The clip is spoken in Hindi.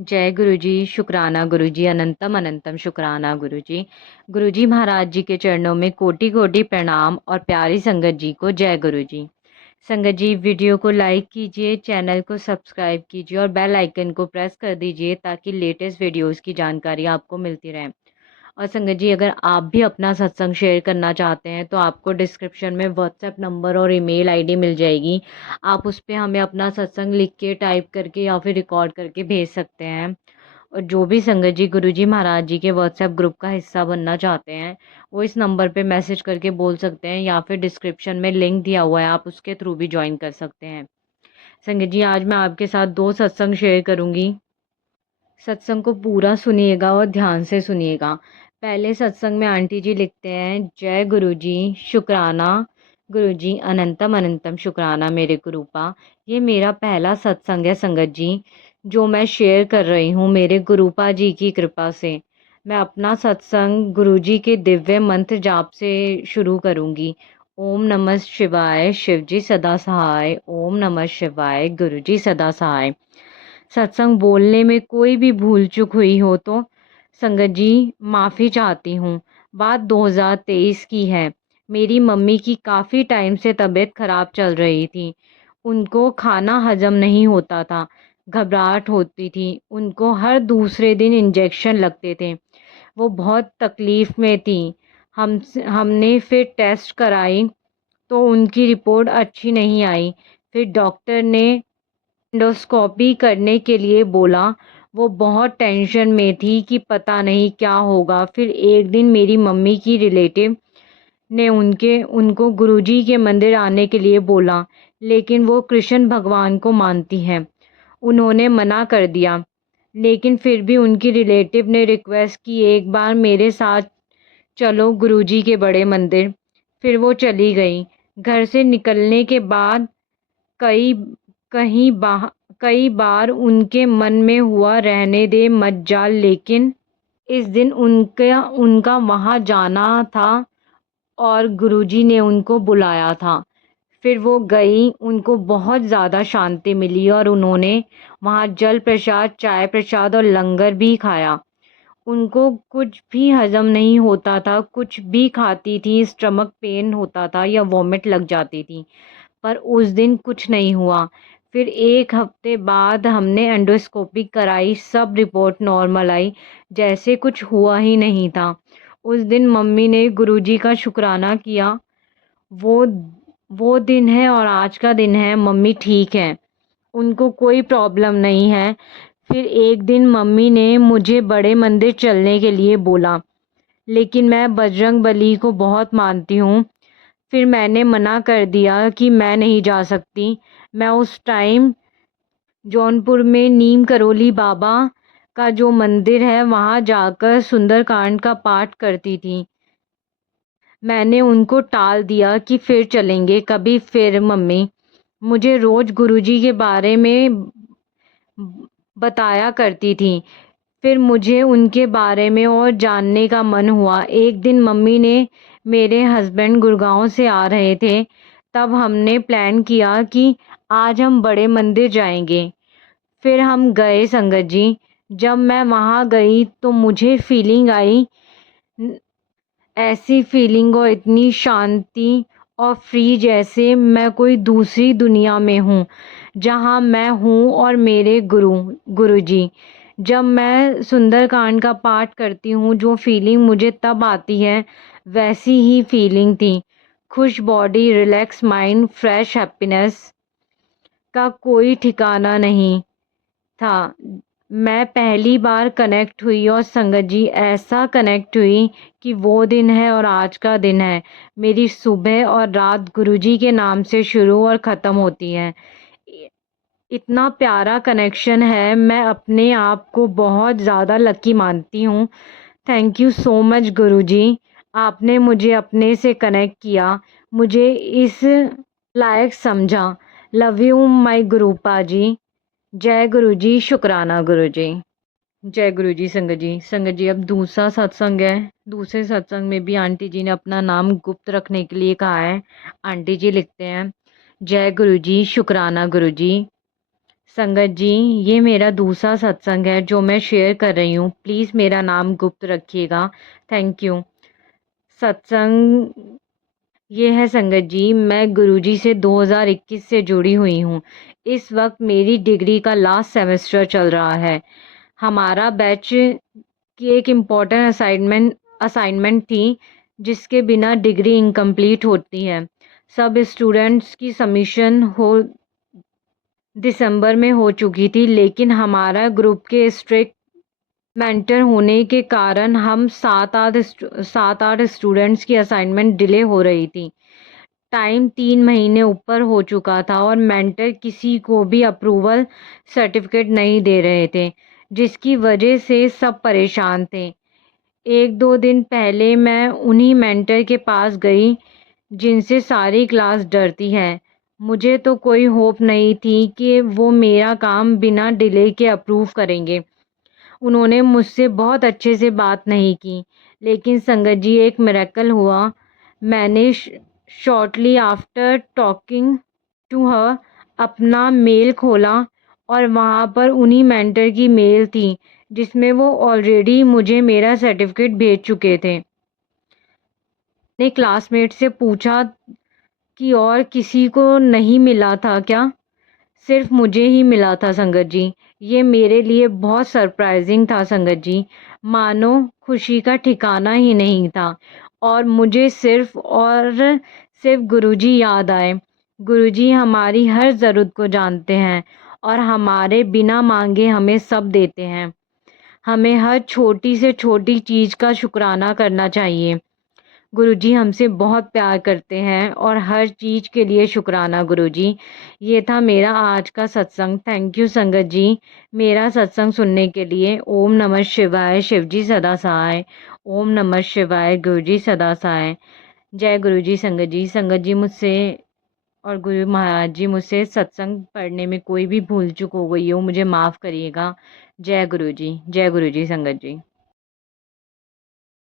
जय गुरु जी, शुक्राना गुरु जी, अनंतम अनंतम शुक्राना गुरु जी। गुरु जी महाराज जी के चरणों में कोटि कोटि प्रणाम और प्यारी संगत जी को जय गुरु जी। संगत जी, वीडियो को लाइक कीजिए, चैनल को सब्सक्राइब कीजिए और बेल आइकन को प्रेस कर दीजिए ताकि लेटेस्ट वीडियोस की जानकारी आपको मिलती रहे। और संगत जी, अगर आप भी अपना सत्संग शेयर करना चाहते हैं तो आपको डिस्क्रिप्शन में व्हाट्सएप नंबर और ईमेल आईडी मिल जाएगी। आप उस पे हमें अपना सत्संग लिख के, टाइप करके या फिर रिकॉर्ड करके भेज सकते हैं। और जो भी संगत जी गुरु जी महाराज जी के व्हाट्सएप ग्रुप का हिस्सा बनना चाहते हैं, वो इस नंबर पे मैसेज करके बोल सकते हैं या फिर डिस्क्रिप्शन में लिंक दिया हुआ है, आप उसके थ्रू भी ज्वाइन कर सकते हैं। संगत जी, आज मैं आपके साथ दो सत्संग शेयर करूंगी। सत्संग को पूरा सुनिएगा और ध्यान से सुनिएगा। पहले सत्संग में आंटी जी लिखते हैं, जय गुरु जी, शुक्राना गुरु जी, अनंतम अनंतम शुक्राना मेरे गुरुपा। ये मेरा पहला सत्संग है संगत जी, जो मैं शेयर कर रही हूँ मेरे गुरुपा जी की कृपा से। मैं अपना सत्संग गुरु जी के दिव्य मंत्र जाप से शुरू करूँगी। ओम नमः शिवाय, शिव जी सदा सहाय। ओम नमः शिवाय, गुरु जी सदा सहाय। सत्संग बोलने में कोई भी भूल चूक हुई हो तो संगत जी माफ़ी चाहती हूँ। बात 2023 की है। मेरी मम्मी की काफ़ी टाइम से तबीयत ख़राब चल रही थी। उनको खाना हजम नहीं होता था, घबराहट होती थी। उनको हर दूसरे दिन इंजेक्शन लगते थे। वो बहुत तकलीफ़ में थी। हमने फिर टेस्ट कराई तो उनकी रिपोर्ट अच्छी नहीं आई। फिर डॉक्टर ने एंडोस्कोपी करने के लिए बोला। वो बहुत टेंशन में थी कि पता नहीं क्या होगा। फिर एक दिन मेरी मम्मी की रिलेटिव ने उनको गुरुजी के मंदिर आने के लिए बोला, लेकिन वो कृष्ण भगवान को मानती हैं। उन्होंने मना कर दिया, लेकिन फिर भी उनकी रिलेटिव ने रिक्वेस्ट की, एक बार मेरे साथ चलो गुरुजी के बड़े मंदिर। फिर वो चली गई। घर से निकलने के बाद कई कहीं बाह कई बार उनके मन में हुआ रहने दे मत जा, लेकिन इस दिन उनका उनका वहाँ जाना था और गुरुजी ने उनको बुलाया था। फिर वो गई, उनको बहुत ज़्यादा शांति मिली और उन्होंने वहाँ जल प्रसाद, चाय प्रसाद और लंगर भी खाया। उनको कुछ भी हजम नहीं होता था, कुछ भी खाती थी स्टमक पेन होता था या वॉमिट लग जाती थी, पर उस दिन कुछ नहीं हुआ। फिर एक हफ्ते बाद हमने एंडोस्कोपी कराई, सब रिपोर्ट नॉर्मल आई, जैसे कुछ हुआ ही नहीं था। उस दिन मम्मी ने गुरुजी का शुक्राना किया। वो वो दिन है और आज का दिन है। मम्मी ठीक है, उनको कोई प्रॉब्लम नहीं है। फिर एक दिन मम्मी ने मुझे बड़े मंदिर चलने के लिए बोला, लेकिन मैं बजरंग बली को बहुत मानती हूँ। फिर मैंने मना कर दिया कि मैं नहीं जा सकती। मैं उस टाइम जौनपुर में नीम करोली बाबा का जो मंदिर है वहाँ जाकर सुंदरकांड का पाठ करती थी। मैंने उनको टाल दिया कि फिर चलेंगे कभी फिर। मम्मी मुझे रोज़ गुरुजी के बारे में बताया करती थी। फिर मुझे उनके बारे में और जानने का मन हुआ। एक दिन मम्मी ने, मेरे हस्बैंड गुड़गांव से आ रहे थे, तब हमने प्लान किया कि आज हम बड़े मंदिर जाएंगे। फिर हम गए संगत जी। जब मैं वहाँ गई तो मुझे फीलिंग आई, ऐसी फीलिंग और इतनी शांति और फ्री, जैसे मैं कोई दूसरी दुनिया में हूँ, जहाँ मैं हूँ और मेरे गुरुजी। जब मैं सुंदरकांड का पाठ करती हूँ, जो फीलिंग मुझे तब आती है वैसी ही फीलिंग थी। खुश body, relax mind, fresh happiness का कोई ठिकाना नहीं था। मैं पहली बार कनेक्ट हुई और संगत जी ऐसा कनेक्ट हुई कि वो दिन है और आज का दिन है। मेरी सुबह और रात गुरुजी के नाम से शुरू और ख़त्म होती है। इतना प्यारा कनेक्शन है, मैं अपने आप को बहुत ज़्यादा लकी मानती हूँ। थैंक यू सो मच गुरुजी, आपने मुझे अपने से कनेक्ट किया, मुझे इस लायक समझा। लव यू माय गुरुपा जी। जय गुरु जी, शुक्राना गुरु जी। जय गुरु जी। संगत जी, संगत जी, अब दूसरा सत्संग है। दूसरे सत्संग में भी आंटी जी ने अपना नाम गुप्त रखने के लिए कहा है। आंटी जी लिखते हैं, जय गुरु जी, शुक्राना गुरु जी। संगत जी, ये मेरा दूसरा सत्संग है जो मैं शेयर कर रही हूँ। प्लीज़ मेरा नाम गुप्त रखिएगा। Thank you. सत्संग ये है संगत जी, मैं गुरुजी से 2021 से जुड़ी हुई हूँ। इस वक्त मेरी डिग्री का लास्ट सेमेस्टर चल रहा है। हमारा बैच की एक इम्पॉर्टेंट असाइनमेंट थी, जिसके बिना डिग्री इनकम्प्लीट होती है। सब स्टूडेंट्स की सबमिशन दिसंबर में हो चुकी थी, लेकिन हमारा ग्रुप के स्ट्रिक्ट मेंटर होने के कारण हम सात आठ स्टूडेंट्स की असाइनमेंट डिले हो रही थी। टाइम 3 महीने ऊपर हो चुका था और मेंटर किसी को भी अप्रूवल सर्टिफिकेट नहीं दे रहे थे, जिसकी वजह से सब परेशान थे। 1-2 दिन पहले मैं उन्हीं मेंटर के पास गई जिनसे सारी क्लास डरती है। मुझे तो कोई होप नहीं थी कि वो मेरा काम बिना डिले के अप्रूव करेंगे। उन्होंने मुझसे बहुत अच्छे से बात नहीं की, लेकिन संगत जी एक मिरेकल हुआ। मैंने shortly after talking to her अपना मेल खोला और वहाँ पर उन्हीं मेंटर की मेल थी, जिसमें वो ऑलरेडी मुझे मेरा सर्टिफिकेट भेज चुके थे। मैंने क्लासमेट से पूछा कि और किसी को नहीं मिला था क्या? सिर्फ मुझे ही मिला था संगत जी। ये मेरे लिए बहुत सरप्राइजिंग था संगत जी। मानो खुशी का ठिकाना ही नहीं था और मुझे सिर्फ गुरुजी याद आए। गुरुजी हमारी हर ज़रूरत को जानते हैं और हमारे बिना मांगे हमें सब देते हैं। हमें हर छोटी से छोटी चीज़ का शुक्राना करना चाहिए। गुरुजी हमसे बहुत प्यार करते हैं और हर चीज़ के लिए शुक्राना गुरुजी। ये था मेरा आज का सत्संग। थैंक यू संगत जी, मेरा सत्संग सुनने के लिए। ओम नमः शिवाय। शिवजी सदा सहाय। ओम नमः शिवाय। गुरुजी सदा सहाय। जय गुरुजी। संगत जी, संगत जी मुझसे और गुरु महाराज जी मुझसे सत्संग पढ़ने में कोई भी भूल चूक हो गई हो, मुझे माफ़ करिएगा। जय गुरुजी। जय गुरुजी संगत जी।